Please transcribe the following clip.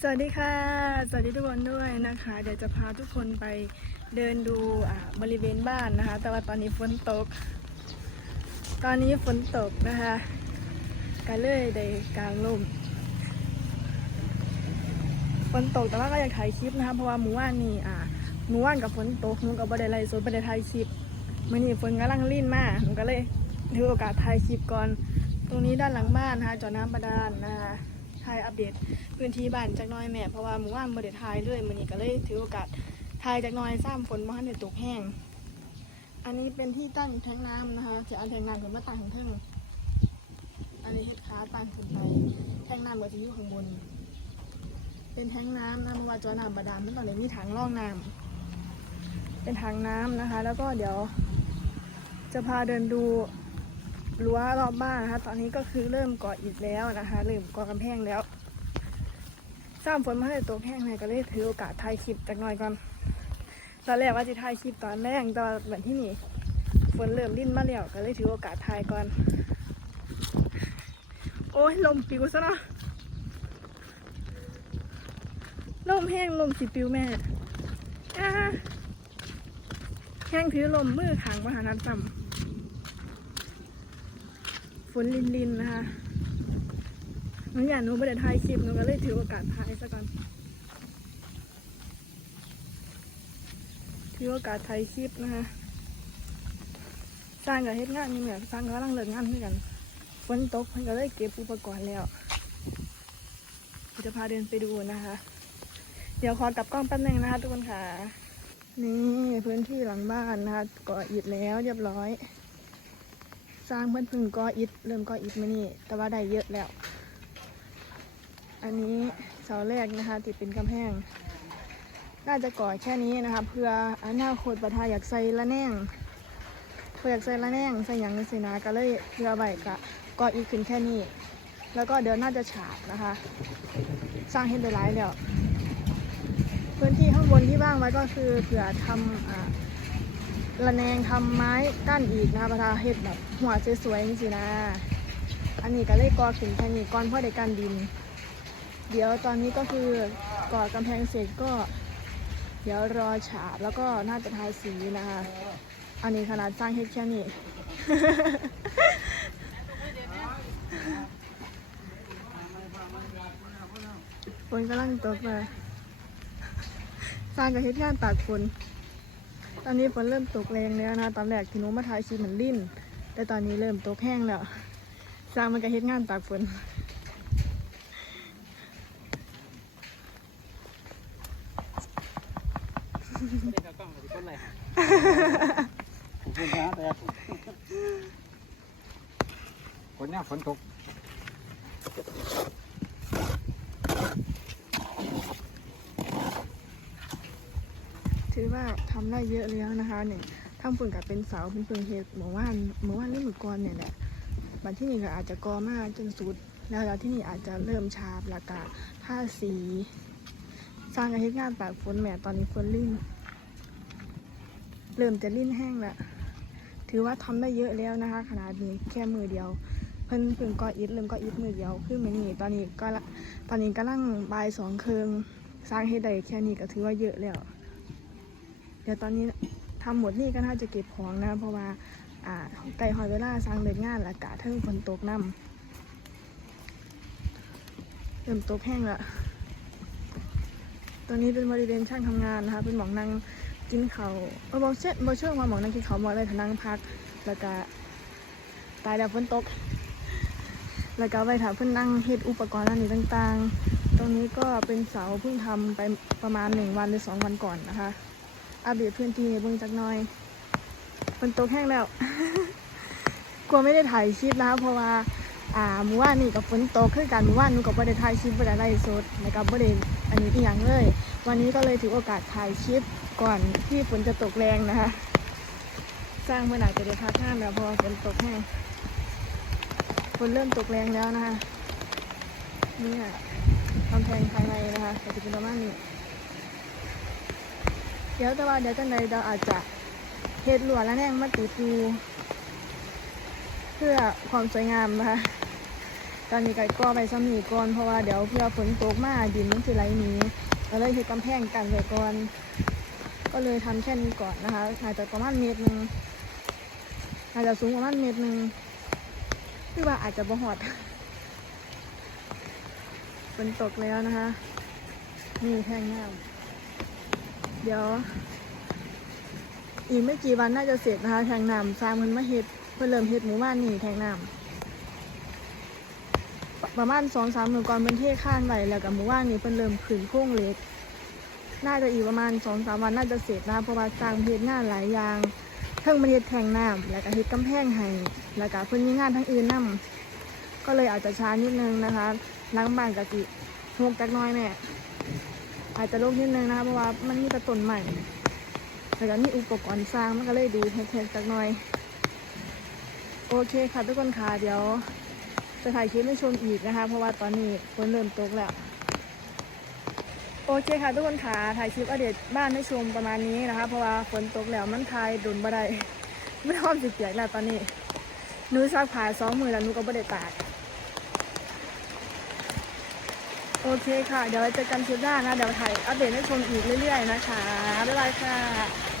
สวัสดีค่ะ สวัสดีทุกคนด้วยนะคะ เดี๋ยวจะพาทุกคนไปเดินดูอ่าบริเวณบ้านนะคะ แต่ว่าตอนนี้ฝนตก ตอนนี้ฝนตกนะคะก็เลยได้กลางลมฝนตกแต่ว่าก็อยากถ่ายคลิปนะคะเพราะว่าหมู่ว่านนี่อ่าหมู่ว่านกับฝนตกหนูกับบัไดไลฟ์สดบัไดถ่ายคลิปมื่อนี้ฝนกำลังลิ่นมากหนูก็เลยถือโอกาสถ่ายคลิปก่อน ตรงนี้ด้านหลังบ้านนะคะจอน้ำประดานนะคะ ถ่ายอัปเดตพื้นที่บ้านจากน้อยแม่เพราะว่าหมู่บ้านบ่ได้ทายเลยมื้อนี้ก็เลยถือโอกาสทายจากน้อยซ้ำฝนบ่ทันได้ตกแห้ง อันนี้เป็นที่ตั้งแทงน้ำนะคะจะเอาแทงน้ำขึ้นมาตั้งข้างเทิงอันนี้เฮ็ดขาตั้งขึ้นไปแทงน้ำก็จะอยู่ข้างบน เป็นแทงน้ำนะเพราะว่าจอน้ำบาดาลมันตอนนี้มีถังรองน้ำเป็นถังน้ำนะคะ แล้วก็เดี๋ยว จะพาเดินดูรั้วรอบบ้านนะคะ ตอนนี้ก็คือเริ่มก่ออิฐแล้วนะคะเริ่มก่อกำแพงแล้ว สร้างฝนมาให้ตัวแห้งเลยก็เลยถือโอกาสถ่ายคลิปจากหน่อยก่อนตอนแรกว่าจะถ่ายคลิปตอนแรกต่ว่าเหมือนที่นี่ฝนเริ่มดิ้นมาแล้วก็เลยถือโอกาสถ่ายก่อน โอ้ยลมปิวซะเนาะลมแห้งลมสิปิวแม่อ่าแห้งถือลมมือขังมหานัดจำฝนลินลินๆนะคะ หนูอยากหนูไม่ได้ถ่ายคลิปหนูก็เลยถือโอกาสถ่ายซะก่อนถือโอกาสถ่ายคลิปนะคะสร้างกับเฮ็ดงานนี่เหมือนสร้างกำลังเลิกงานด้วยกันฝนตกเพิ่นก็เลยเก็บอุปกรณ์แล้วจะพาเดินไปดูนะคะ เดี๋ยวขอกลับกล้องแป๊บนึงนะคะทุกคนค่ะ นี่พื้นที่หลังบ้านนะคะก่ออิฐแล้วเรียบร้อย สร้างเพิ่นพึ่งก่ออิฐเริ่มก่ออิฐมานี่ แต่ว่าได้เยอะแล้ว อันนี้เสาแรกนะคะติดเป็นกำแพง น่าจะก่อแค่นี้นะคะเพื่ออนาคตประทาอยากใส่ละแนงเพื่ออยากใส่ละแนงใส่ยังสินะก็เลยเพื่อใบกะก่ออีกขึ้นแค่นี้ แล้วก็เดี๋ยวน่าจะฉาบนะคะ สร้างให้ได้หลายแล้วพื้นที่ข้างบนที่ว่างไว้ก็คือเผื่อทำอ่าระแนงทำไม้กั้นอีกนะคะประทาเห็ดแบบหัวสวยๆนี่สินะอันนี้ก็เลยก่อขึ้นแค่นี้ก่อนเพ่อได้กันดิน เดี๋ยวตอนนี้ก็คือก่อกำแพงเสร็จก็ เดี๋ยวรอฉาบแล้วก็น่าจะทาสีนะคะ อันนี้ขนาดสร้างเฮ็ดแค่นี้ ฝนกำลังตกมาสร้างกับเฮ็ดงานตากฝน ตอนนี้ฝนเริ่มตกแรงแล้วนะ ตอนแรกที่หนูมาถ่ายคลิปเหมือนลิ้น แต่ตอนนี้เริ่มตกแห้งแล้ว สร้างมันกับเฮ็ดงานตากฝน ไม่ได้ กล้องเลยต้นอะไรฮะผมเป็นนะแต่ผมฝนเนี่ยฝนตกถือว่าทำได้เยอะแล้วนะคะเนี่ยทำฝุ่นกับเป็นเสาเป็นเพิงเฮ็ดหมู่ว่านหมู่ว่านนี่หมู่กรเนี่ยแหละบันที่นี่ก็อาจจะกอมากจนสุด แล้วแล้วที่นี่อาจจะเริ่มชาบละกาท่าสี สร้างอาเฮ็ดงานตากฝนแหม่ตอนนี้ฝนลิ่น เริ่มจะลิ่นแห้งละถือว่าทำได้เยอะแล้วนะคะ ขนาดนี้แค่มือเดียว เพิ่นเพิ่งก่ออิฐเริ่มก่ออิฐมือเดียวคือมือนี้ตอนนี้ก็ตอนนี้กำลังบายสองเคืองสร้างให้ได้แค่นี้ก็ถือว่าเยอะแล้ว เดี๋ยวตอนนี้ทำหมดนี่ก็น่าจะเก็บของนะ เพราะว่าอ่าไก่หอยเวลาสร้างเลิกงานและกะเทิงฝนตกน้ำเริ่มตกแห้งละตัวนี้เป็นบริเวณช่างทำงานนะคะ เป็นหมองนั่ง กินเขาเออบอกเช่นบอกเชื่อว่าหมองนั่งกินเขาวหมองอะไรทนั่งพัก แล้วก็ตายแล้วฝนตก แล้วก็ไปถามเพื่อนนั่งเฮ็ดอุปกรณ์อันนี้ต่างๆ ตรงนี้ก็เป็นเสาเพิ่งทำไปประมาณหนึ่งวันหรือสองวันก่อนนะคะ อัปเดตพื้นที่ให้เบิ่งจักน่อยฝนตกแห้งแล้ว กลัวไม่ได้ถ่ายคลิปนะคะเพราะว่าอ่าเมื่อวานนี่กับฝนตกคือกันเมื่อวานหนูกับบ่ได้ถ่ายคลิปบ่ได้ไลฟ์สดนะครับบ่ได้อันนี้อีหยังเลย วันนี้ก็เลยถือโอกาสถ่ายคลิป ก่อนที่ฝนจะตกแรงนะคะ สร้างเมื่อไหร่จะได้พักงานแล้วพอฝนตกแห้งฝนเริ่มตกแรงแล้วนะคะนี่ค่ะกำแพงภายในนะคะแต่จะเป็นประมาณนี้เดี๋ยวแต่ว่าเดี๋ยวจังใดเราอาจจะเฮ็ดลวดและแนงมาติดูเพื่อความสวยงามนะคะตอนนี้ก็กไปซ้ำนีก่อนเพราะว่าเดี๋ยวเพื่อฝนตกมาดินมันสิไหลหนีก็เลยเฮ็ดกำแพงกันไว้ก่อน ก็เลยทำแค่นี้ก่อนนะคะอาจจะประมาณเมตรหนึงอาจจะสูงประมาณเมตรหนึงหรือว่าอาจจะบ่หอดฝนตกแล้วนะคะนี่แทงแน้ำเดี๋ยว อีกไม่กี่วันน่าจะเสร็จนะคะ แทงน้ำสร้างเพิ่นมาเฮ็ดเพิ่นเริ่มเฮ็ดหมู่บ้านนี่แทงน้ำประมาณสองสามหมื่นก่อนเป็นเทข้านไว้แล้วกับหมู่บ้านนี่เพิ่นเริ่มขึ้นโค้งเล็ก น่าจะอีกประมาณสองสามวันน่าจะเสร็จนะเพราะว่าสร้างเฮ็ดงานหลายอย่างเพิ่งมาเฮ็ดแทงน้ำแล้วก็เฮ็ดกำแพงให้แล้วก็เพิ่นมีงานทั้งอื่นนํก็เลยอาจจะช้านิดนึงนะคะล้างบ้านกะสิโฮกจักน้อยแม่อาจจะโลกนิดนึงนะคะเพราะว่ามันมีตะต้นใหม่แล้วก็มีอุปกรณ์สร้างมันก็เลยดูเทคๆสักน่อย โอเคค่ะทุกคนค่ะเดี๋ยวจะถ่ายคลิปให้ชมอีกนะคะ เพราะว่าตอนนี้ฝนเริ่มตกแล้ว โอเคค่ะทุกคนค่ะถ่ายคลิปอัปเดตบ้านให้ชมประมาณนี้นะคะ เพราะว่าฝนตกแล้วมันทายดุนบ่ได้ไม่ห้อมสิเปียกแล้วตอนนี้หนูซักผ้าสองมือแล้วหนูก็บ่ได้ตากโอเคค่ะ เดี๋ยวไว้เจอกันคลิปหน้านะ เดี๋ยวถ่ายอัปเดตให้ชมอีกเรื่อยๆนะคะ บ๊ายบายค่ะ